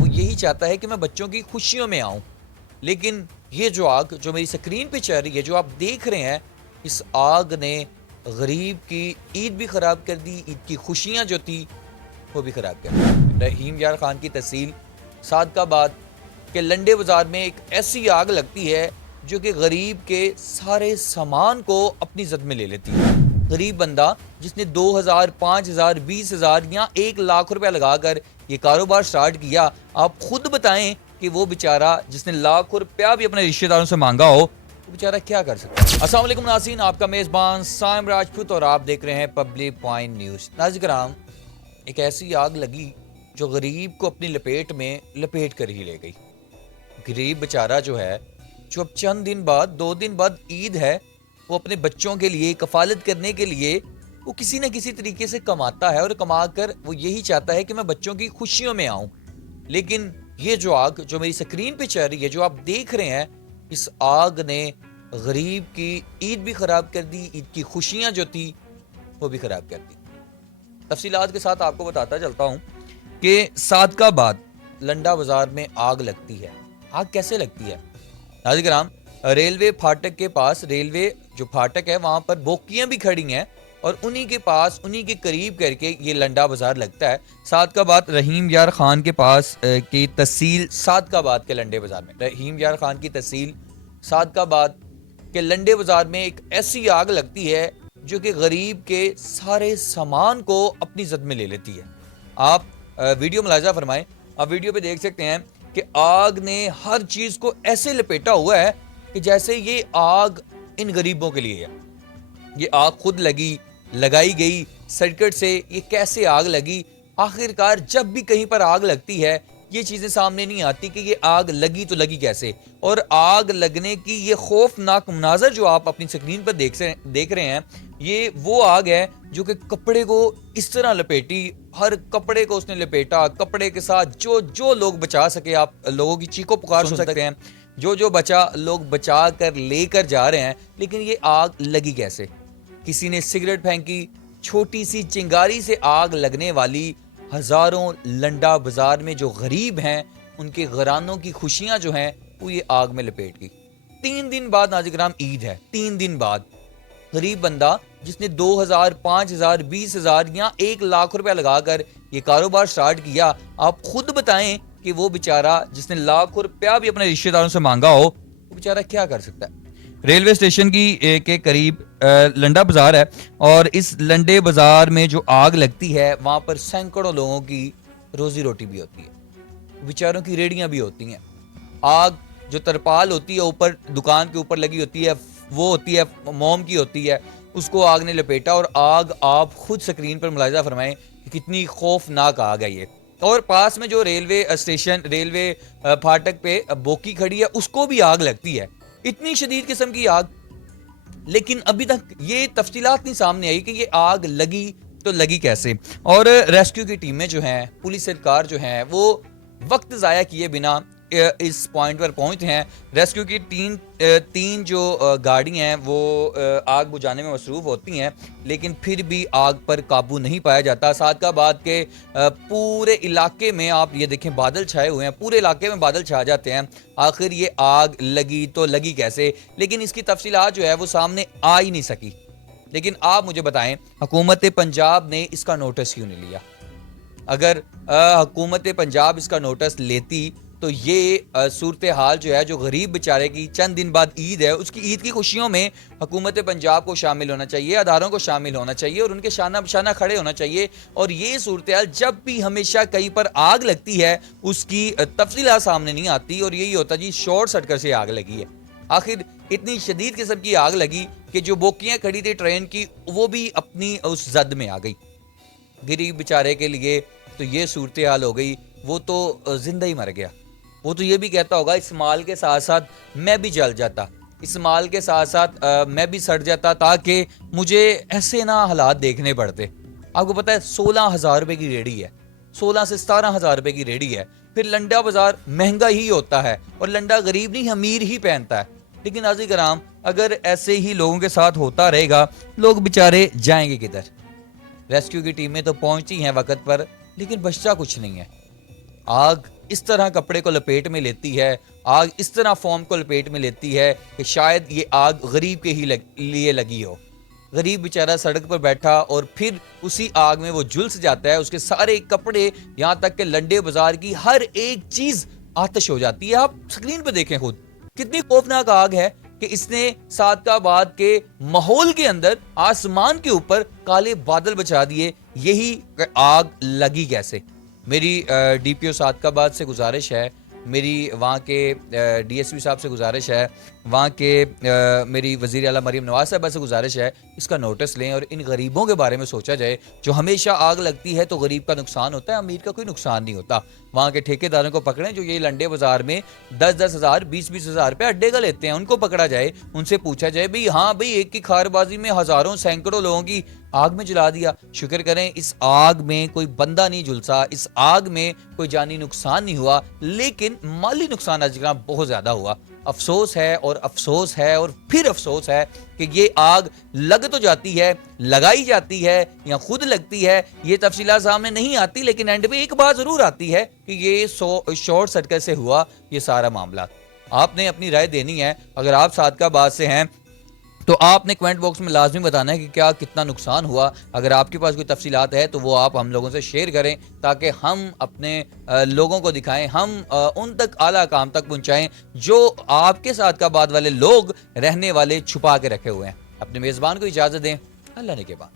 وہ یہی چاہتا ہے کہ میں بچوں کی خوشیوں میں آؤں، لیکن یہ جو آگ جو میری سکرین پہ چل رہی ہے، جو آپ دیکھ رہے ہیں، اس آگ نے غریب کی عید بھی خراب کر دی، عید کی خوشیاں جو تھی وہ بھی خراب کر دی۔ رحیم یار خان کی تحصیل صادق آباد کے لنڈے بازار میں ایک ایسی آگ لگتی ہے جو کہ غریب کے سارے سامان کو اپنی زد میں لے لیتی ہے۔ غریب بندہ جس نے 2000 5000 20000 یا 1 لاکھ روپے لگا کر یہ کاروبار سٹارٹ کیا، آپ خود بتائیں کہ وہ بیچارہ جس نے لاکھوں روپیہ بھی اپنے رشتہ داروں سے مانگا ہو، وہ بیچارہ کیا کر سکتا ہے۔ السلام علیکم ناظرین، آپ کا میزبان سائم راجپوت اور آپ دیکھ رہے ہیں پبلک پوائنٹ نیوز۔ ناظرین کرام، ایک ایسی آگ لگی جو غریب کو اپنی لپیٹ میں لپیٹ کر ہی لے گئی۔ غریب بیچارہ جو ہے، جو اب چند دن بعد 2 دن بعد عید ہے، وہ اپنے بچوں کے لیے کفالت کرنے کے لیے وہ کسی نہ کسی طریقے سے کماتا ہے، اور کما کر وہ یہی چاہتا ہے کہ میں بچوں کی خوشیوں میں آؤں، لیکن یہ جو آگ جو میری سکرین پہ چل رہی ہے، جو آپ دیکھ رہے ہیں، اس آگ نے غریب کی عید بھی خراب کر دی، عید کی خوشیاں جو تھی وہ بھی خراب کر دی۔ تفصیلات کے ساتھ آپ کو بتاتا چلتا ہوں کہ صادق آباد لنڈا بازار میں آگ لگتی ہے۔ آگ کیسے لگتی ہے؟ ناظرین کرام، ریلوے پھاٹک کے پاس، ریلوے جو پھاٹک ہے وہاں پر بوکیاں بھی کھڑی ہیں، اور انہی کے پاس، انہی کے قریب کر کے یہ لنڈا بازار لگتا ہے۔ صادق آباد رحیم یار خان کے پاس کی تحصیل صادق آباد کے لنڈے بازار میں، رحیم یار خان کی تحصیل صادق آباد کے لنڈے بازار میں ایک ایسی آگ لگتی ہے جو کہ غریب کے سارے سامان کو اپنی زد میں لے لیتی ہے۔ آپ ویڈیو ملاحظہ فرمائیں، آپ ویڈیو پہ دیکھ سکتے ہیں کہ آگ نے ہر چیز کو ایسے لپیٹا ہوا ہے کہ جیسے یہ آگ ان غریبوں کے لیے ہے۔ یہ آگ خود لگائی گئی سرکٹ سے، یہ کیسے آگ لگی؟ آخرکار جب بھی کہیں پر آگ لگتی ہے یہ چیزیں سامنے نہیں آتی کہ یہ آگ لگی تو لگی کیسے، اور آگ لگنے کی یہ خوفناک مناظر جو آپ اپنی سکرین پر دیکھ رہے ہیں، یہ وہ آگ ہے جو کہ کپڑے کو اس طرح لپیٹی، ہر کپڑے کو اس نے لپیٹا، کپڑے کے ساتھ جو لوگ بچا سکے، آپ لوگوں کی چیخو پکار سن سکتے ہیں، جو بچا لوگ بچا کر لے کر جا رہے ہیں، لیکن یہ آگ لگی کیسے؟ کسی نے سگریٹ پھینکی، چھوٹی سی چنگاری سے آگ لگنے والی ہزاروں لنڈا بازار میں جو غریب ہیں، ان کے گھرانوں کی خوشیاں جو ہیں وہ یہ آگ میں لپیٹ گئی۔ 3 دن بعد ناظرین کرام عید ہے، 3 دن بعد غریب بندہ جس نے 2000 5000 20000 یا 1 لاکھ روپے لگا کر یہ کاروبار سٹارٹ کیا، آپ خود بتائیں کہ وہ بیچارہ جس نے لاکھوں روپیہ بھی اپنے رشتہ داروں سے مانگا ہو، وہ بیچارہ کیا کر سکتا ہے۔ ریلوے اسٹیشن کے قریب لنڈا بازار ہے، اور اس لنڈے بازار میں جو آگ لگتی ہے وہاں پر سینکڑوں لوگوں کی روزی روٹی بھی ہوتی ہے، بیچاروں کی ریڑیاں بھی ہوتی ہیں۔ آگ جو ترپال ہوتی ہے اوپر دکان کے اوپر لگی ہوتی ہے، وہ ہوتی ہے موم کی ہوتی ہے، اس کو آگ نے لپیٹا، اور آگ آپ خود سکرین پر ملاحظہ فرمائیں کہ کتنی خوفناک آگ ہے یہ۔ اور پاس میں جو ریلوے اسٹیشن، ریلوے پھاٹک پہ بوکی کھڑی ہے، اس کو بھی آگ لگتی ہے، اتنی شدید قسم کی آگ، لیکن ابھی تک یہ تفصیلات نہیں سامنے آئی کہ یہ آگ لگی تو لگی کیسے۔ اور ریسکیو کی ٹیمیں جو ہیں، پولیس سرکار جو ہیں، وہ وقت ضائع کیے بنا اس پوائنٹ پر پہنچتے ہیں۔ ریسکیو کی تین جو گاڑی ہیں وہ آگ بجھانے میں مصروف ہوتی ہیں، لیکن پھر بھی آگ پر قابو نہیں پایا جاتا۔ صادق آباد کے پورے علاقے میں آپ یہ دیکھیں بادل چھائے ہوئے ہیں، پورے علاقے میں بادل چھا جاتے ہیں، آخر یہ آگ لگی تو لگی کیسے؟ لیکن اس کی تفصیلات جو ہے وہ سامنے آ ہی نہیں سکی۔ لیکن آپ مجھے بتائیں، حکومت پنجاب نے اس کا نوٹس کیوں نہیں لیا؟ اگر حکومت پنجاب اس کا نوٹس لیتی تو یہ صورتحال جو ہے، جو غریب بیچارے کی چند دن بعد عید ہے، اس کی عید کی خوشیوں میں حکومت پنجاب کو شامل ہونا چاہیے، اداروں کو شامل ہونا چاہیے، اور ان کے شانہ بشانہ کھڑے ہونا چاہیے۔ اور یہ صورتحال جب بھی ہمیشہ کہیں پر آگ لگتی ہے اس کی تفصیلات سامنے نہیں آتی، اور یہی ہوتا جی شارٹ سرکٹ سے آگ لگی ہے۔ آخر اتنی شدید قسم کی آگ لگی کہ جو بوکیاں کھڑی تھی ٹرین کی، وہ بھی اپنی اس زد میں آ گئی۔ غریب بیچارے کے لیے تو یہ صورتحال ہو گئی، وہ تو زندہ ہی مر گیا۔ وہ تو یہ بھی کہتا ہوگا اس مال کے ساتھ ساتھ میں بھی جل جاتا، اس مال کے ساتھ ساتھ میں بھی سڑ جاتا، تاکہ مجھے ایسے نہ حالات دیکھنے پڑتے۔ آپ کو پتہ ہے 16,000 روپے کی ریڑھی ہے، 16 سے 17,000 روپے کی ریڑھی ہے، پھر لنڈا بازار مہنگا ہی ہوتا ہے، اور لنڈا غریب نہیں امیر ہی پہنتا ہے۔ لیکن ناظرین کرام، اگر ایسے ہی لوگوں کے ساتھ ہوتا رہے گا، لوگ بیچارے جائیں گے کدھر؟ ریسکیو کی ٹیمیں تو پہنچتی ہیں وقت پر لیکن بچتا کچھ نہیں ہے. آگ اس طرح کپڑے کو لپیٹ میں لیتی ہے, آگ اس طرح فوم کو لپیٹ میں لیتی ہے کہ شاید یہ آگ غریب کے ہی لیے لگی ہو. غریب بیچارہ سڑک پر بیٹھا اور پھر اسی آگ میں وہ جھلس جاتا ہے. اس کے سارے کپڑے یہاں تک کہ لنڈے بازار کی ہر ایک چیز آتش ہو جاتی ہے. آپ سکرین پہ دیکھیں خود کتنی خوفناک آگ ہے کہ اس نے سعادت آباد کے ماحول کے اندر آسمان کے اوپر کالے بادل بچا دیے. یہی آگ لگی کیسے؟ میری ڈی پی او سعادت آباد سے گزارش ہے, میری وہاں کے ڈی ایس پی صاحب سے گزارش ہے, وہاں کے میری وزیر اعلیٰ مریم نواز صاحبہ سے گزارش ہے, اس کا نوٹس لیں اور ان غریبوں کے بارے میں سوچا جائے. جو ہمیشہ آگ لگتی ہے تو غریب کا نقصان ہوتا ہے, امیر کا کوئی نقصان نہیں ہوتا. وہاں کے ٹھیکیداروں کو پکڑیں جو یہ لنڈے بازار میں 10-10 ہزار 20-20 ہزار روپے اڈے کا لیتے ہیں, ان کو پکڑا جائے, ان سے پوچھا جائے بھئی ہاں بھئی ایک کی کھار بازی میں ہزاروں سینکڑوں لوگوں کی آگ میں جلا دیا. شکر کریں اس آگ میں کوئی بندہ نہیں جھلسا, اس آگ میں کوئی جانی نقصان نہیں ہوا, لیکن مالی نقصان آج کل بہت زیادہ ہوا. افسوس ہے اور افسوس ہے اور پھر افسوس ہے کہ یہ آگ لگ تو جاتی ہے, لگائی جاتی ہے یا خود لگتی ہے, یہ تفصیلات سامنے نہیں آتی, لیکن اینڈ پہ ایک بات ضرور آتی ہے کہ یہ شارٹ سرکٹ سے ہوا یہ سارا معاملہ. آپ نے اپنی رائے دینی ہے. اگر آپ صادقہ آباد سے ہیں تو آپ نے کمنٹ باکس میں لازمی بتانا ہے کہ کیا کتنا نقصان ہوا. اگر آپ کے پاس کوئی تفصیلات ہے تو وہ آپ ہم لوگوں سے شیئر کریں تاکہ ہم اپنے لوگوں کو دکھائیں, ہم ان تک اعلیٰ کام تک پہنچائیں جو آپ کے ساتھ کا بعد والے لوگ رہنے والے چھپا کے رکھے ہوئے ہیں. اپنے میزبان کو اجازت دیں. اللہ نے کے بعد.